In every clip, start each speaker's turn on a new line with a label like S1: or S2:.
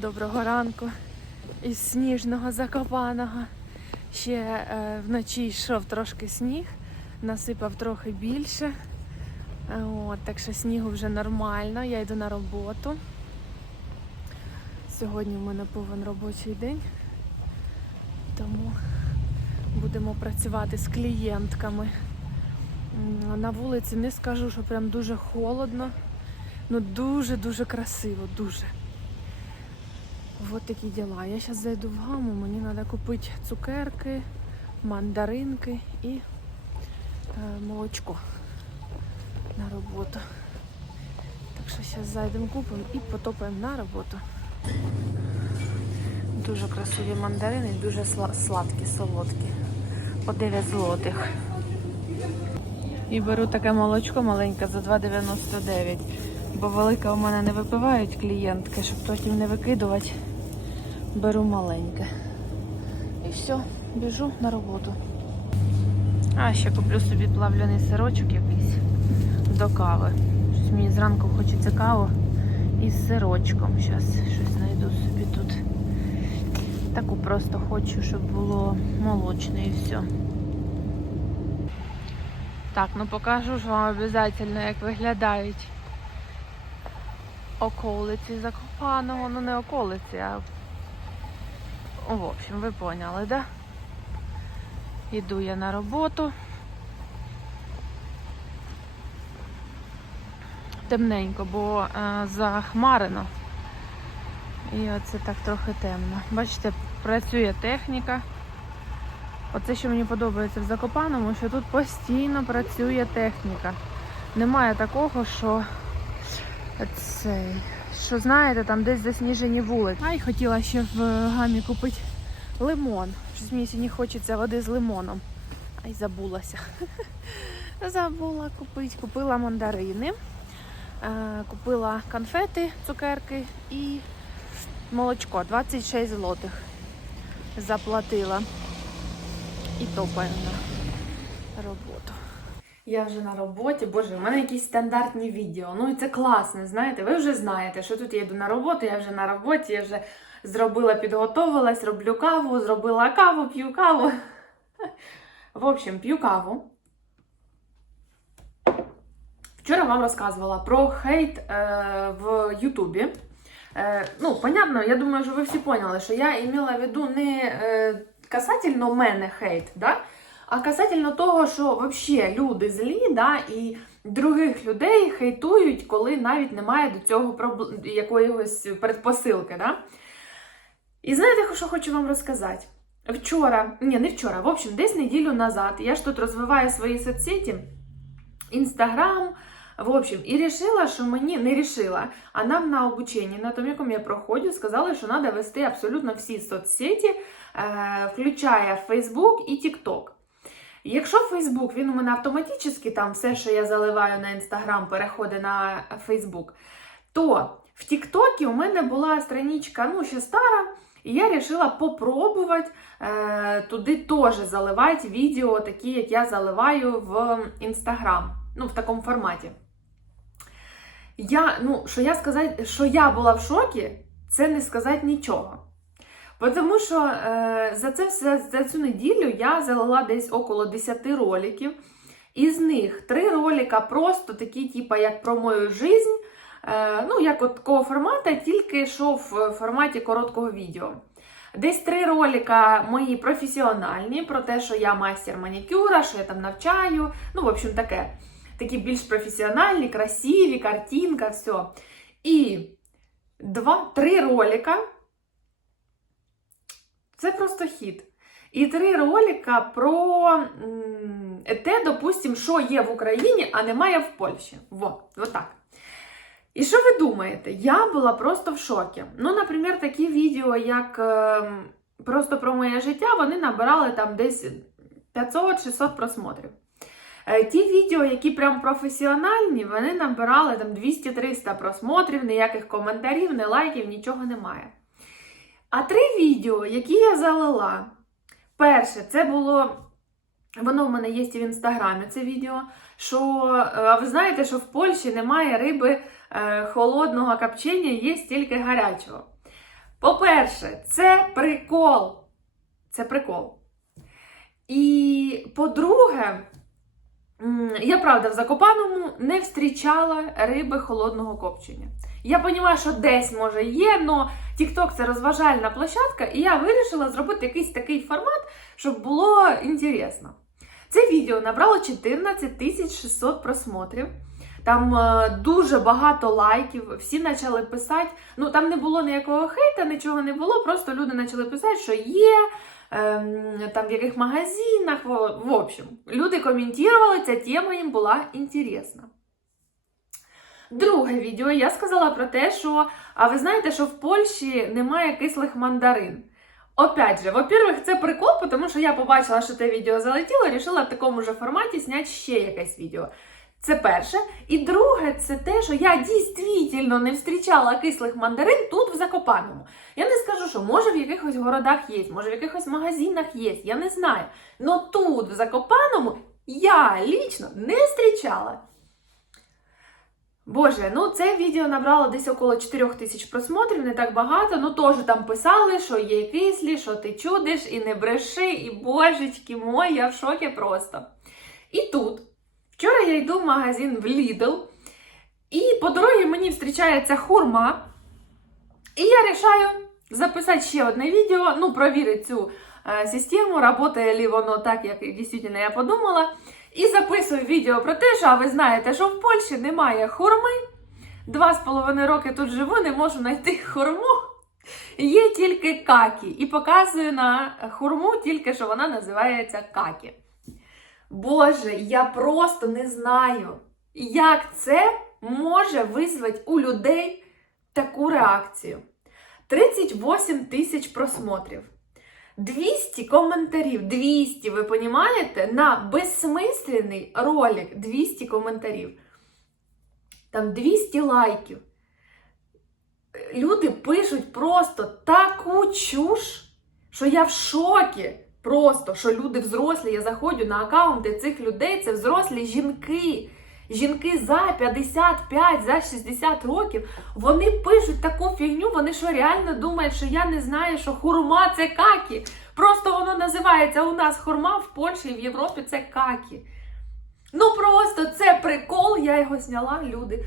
S1: Доброго ранку із сніжного закопаного. Ще е, вночі йшов трошки сніг, насипав трохи більше. Е, От, так що снігу вже нормально, я йду на роботу. Сьогодні в мене повен робочий день, тому будемо працювати з клієнтками. На вулиці не скажу, що прям дуже холодно, ну дуже-дуже красиво, дуже. Вот такі діла. Я зараз зайду в гаму, мені треба купити цукерки, мандаринки і е, молочко на роботу. Так що зараз зайдемо купимо і потопаємо на роботу. Дуже красиві мандарини, дуже сладкі, солодкі. По 9 злотих. І беру таке молочко маленьке за 2,99. Бо велике у мене не випивають клієнтки, щоб потім не викидувати. Беру маленьке. І все, біжу на роботу. А ще куплю собі плавляний сирочок якийсь до кави. Щось мені зранку хочеться каву із сирочком. Зараз щось знайду собі тут. Таку просто хочу, щоб було молочне і все. Так, ну покажу ж вам обов'язково, як виглядають околиці Закопаного. Ну не околиці, а в общем, ви поняли, да? Іду я на роботу. Темненько, бо е, захмарено. І оце так трохи темно. Бачите, працює техніка. Оце, що мені подобається в Закопаному, що тут постійно працює техніка. Немає такого, що цей, що знаєте, там десь засніжені вулиці. А й хотіла ще в гамі купити лимон. Щось мені сьогодні хочеться води з лимоном. Ай, забулася. Забула купити. Купила мандарини, е, купила конфети, цукерки і молочко 26 злотих. Заплатила. І топаю на роботу. Я вже на роботі, боже, в мене якісь стандартні відео. Ну і це класно, знаєте. Ви вже знаєте, що тут я йду на роботу, я вже на роботі, я вже зробила, підготовилась, роблю каву, зробила каву, п'ю каву. В общем, п'ю каву. Вчора вам розказувала про хейт е, в Ютубі. Е, ну, понятно, я думаю, що ви всі поняли, що я імела в виду не е, касательно мене хейт, да? А касательно того, що взагалі люди злі, да, і других людей хейтують, коли навіть немає до цього пробл... якоїсь предпосилки. Да? І знаєте, що хочу вам розказати? Вчора, ні, не вчора, в общем, десь неділю назад я ж тут розвиваю свої соцсеті, Інстаграм, в общем, і рішила, що мені не рішила, а нам на обученні, на тому, якому я проходжу, сказали, що треба вести абсолютно всі соцсеті, е, включає Facebook і TikTok. Якщо Facebook, він у мене автоматично, там все, що я заливаю на Instagram, переходить на Facebook, то в TikTok у мене була страничка, ну, ще стара, і я вирішила попробувати е, туди теж заливати відео, такі, як я заливаю в Instagram, ну, в такому форматі. Я, ну, що я сказати, що я була в шокі, це не сказати нічого. Бо Тому що е, за, це, все- за цю неділю я залила десь около 10 роликів. Із них три ролика просто такі, типу, як про мою жизнь. Е, ну, як от такого формату, тільки що в форматі короткого відео. Десь три ролика мої професіональні про те, що я майстер манікюра, що я там навчаю. Ну, в общем, таке. Такі більш професіональні, красиві, картинка, все. І два-три ролика. Це просто хід. І три ролика про те, допустим, що є в Україні, а немає в Польщі. Во, отак. І що ви думаєте? Я була просто в шокі. Ну, наприклад, такі відео, як е, просто про моє життя, вони набирали там десь 500-600 просмотрів. Е, Ті відео, які прям професіональні, вони набирали там 200-300 просмотрів, ніяких коментарів, ні лайків, нічого немає. А три відео, які я залила, перше, це було. Воно в мене є і в інстаграмі це відео. Що е, ви знаєте, що в Польщі немає риби е, холодного копчення, є тільки гарячого. По-перше, це прикол. Це прикол. І по-друге, я правда в Закопаному не встрічала риби холодного копчення. Я розумію, що десь може є, але TikTok це розважальна площадка, і я вирішила зробити якийсь такий формат, щоб було інтересно. Це відео набрало 14 600 просмотрів. Там е, дуже багато лайків, всі почали писати. Ну там не було ніякого хейта, нічого не було. Просто люди почали писати, що є. Ем, Там в яких магазинах, в, общем, люди коментували, ця тема їм була інтересна. Друге відео я сказала про те, що а ви знаєте, що в Польщі немає кислих мандарин. Опять же, во-первых, це прикол, тому що я побачила, що те відео залетіло, і вирішила в такому ж форматі зняти ще якесь відео. Це перше. І друге, це те, що я дійсно не зустрічала кислих мандарин тут, в Закопаному. Я не скажу, що може в якихось городах є, може в якихось магазинах є, я не знаю. Но тут, в Закопаному, я лічно не зустрічала. Боже, ну це відео набрало десь около 4 тисяч просмотрів, не так багато. Ну теж там писали, що є кислі, що ти чудиш, і не бреши, і божечки мой, я в шокі просто. І тут, вчора я йду в магазин в Lidl, і по дорозі мені зустрічається хурма. І я вирішаю записати ще одне відео, ну, провірити цю е, систему, працює ли воно так, як дійсно я подумала. І записую відео про те, що ви знаєте, що в Польщі немає хурми. Два з половиною роки тут живу, не можу знайти хурму. Є тільки какі. І показую на хурму тільки, що вона називається какі. Боже, я просто не знаю, як це може визвати у людей таку реакцію. 38 тисяч просмотрів. 200 коментарів, 200, ви розумієте? На безсмисленний ролик 200 коментарів. Там 200 лайків. Люди пишуть просто таку чуш, що я в шокі. Просто, що люди взрослі, я заходжу на аккаунти цих людей, це взрослі жінки. Жінки за 55, за 60 років, вони пишуть таку фігню, вони що реально думають, що я не знаю, що хурма це какі. Просто воно називається у нас хурма в Польщі і в Європі це какі. Ну просто це прикол, я його зняла. Люди,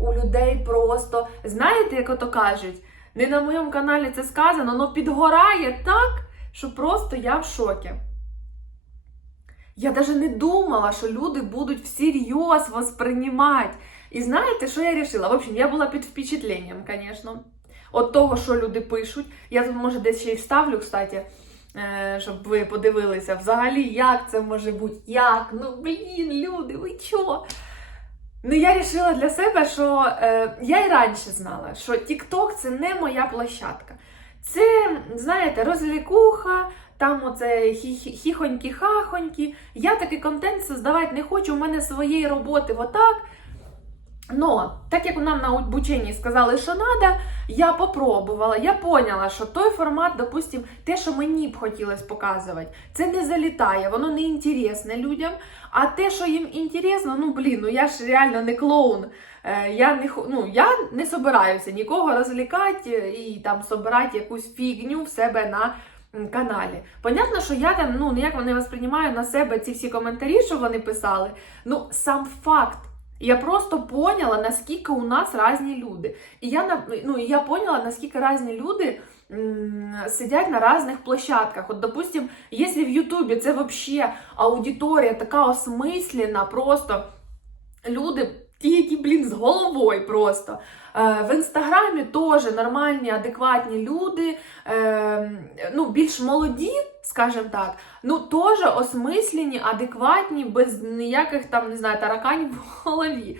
S1: у людей просто, знаєте, як ото кажуть, не на моєму каналі це сказано, але підгорає так, що просто я в шокі. Я даже не думала, що люди будуть всерйоз восприймати. І знаєте, що я вирішила? В общем, я була під впечатленням, звісно, от того, що люди пишуть. Я тут, може, десь ще й вставлю, кстати, е, щоб ви подивилися взагалі, як це може бути. Як? Ну, блін, люди, ви чого? Ну, я вирішила для себе, що е, я і раніше знала, що TikTok це не моя площадка. Це, знаєте, розлікуха, там оце хі- хіхонькі-хахонькі. Я такий контент создавати не хочу, у мене своєї роботи отак. Но, так як нам на обученні сказали, що треба, я попробувала, я поняла, що той формат, допустим, те, що мені б хотілося показувати, це не залітає, воно не інтересне людям. А те, що їм інтересно, ну блін, ну я ж реально не клоун. Е, Я не ну, я не собираюся нікого розлікати і там собирати якусь фігню в себе на каналі. Понятно, що я там ну ніяк не восприймаю на себе ці всі коментарі, що вони писали. Ну, сам факт. Я просто поняла, наскільки у нас різні люди. І я ну, я поняла, наскільки різні люди сидять на різних площадках. От, допустим, якщо в Ютубі це взагалі аудиторія така осмислена, просто люди, ті, які, блін, з головою просто. Е, В інстаграмі теж нормальні, адекватні люди, е, ну, більш молоді, скажімо так, ну, теж осмислені, адекватні, без ніяких там, не знаю, тараканів в голові.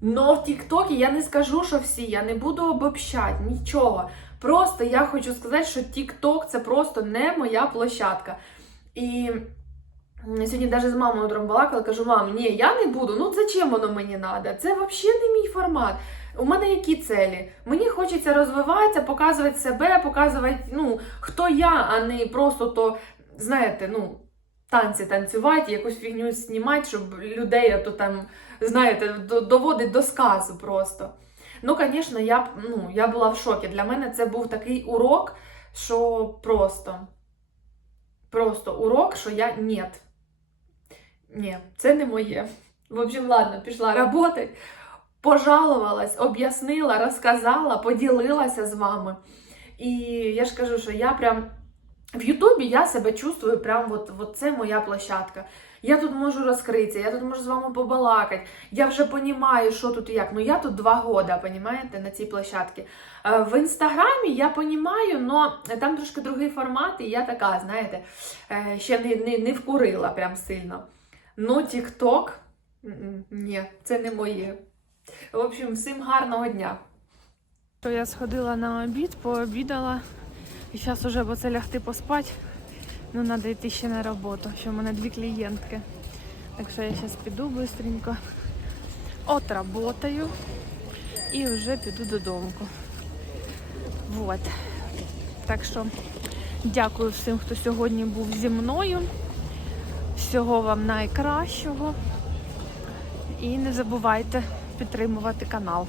S1: Но в Тіктокі я не скажу, що всі, я не буду обобщати, нічого. Просто я хочу сказати, що Тікток це просто не моя площадка. І сьогодні навіть з мамою утром балакала, кажу, мам, ні, я не буду. Ну зачем воно мені треба? Це взагалі не мій формат. У мене які цілі? Мені хочеться розвиватися, показувати себе, показувати, ну, хто я, а не просто то, знаєте, ну, танці танцювати, якусь фігню знімати, щоб людей а то там, знаєте, доводить до сказу просто. Ну, звісно, я, ну, я була в шокі. Для мене це був такий урок, що просто. Просто урок, що я нет. Ні, це не моє. В общем, ладно, пішла работать, пожалувалась, об'яснила, розказала, поділилася з вами. І я ж кажу, що я прям в Ютубі я себе чувствую, прям от, от це моя площадка. Я тут можу розкритися, я тут можу з вами побалакати. Я вже розумію, що тут і як. Ну я тут два года, понімаєте, на цій площадці. Е, В інстаграмі я розумію, але там трошки другий формат, і я така, знаєте, е, ще не, не, не вкурила прям сильно. Ну, TikTok, ні, це не моє. В общем, всім гарного дня.
S2: Я сходила на обід, пообідала. І зараз уже бо це лягти поспати. Ну, треба йти ще на роботу, що в мене дві клієнтки. Так що я зараз піду швидко, отработаю і вже піду додому. Вот. Так що дякую всім, хто сьогодні був зі мною. Всього вам найкращого. І не забувайте підтримувати канал.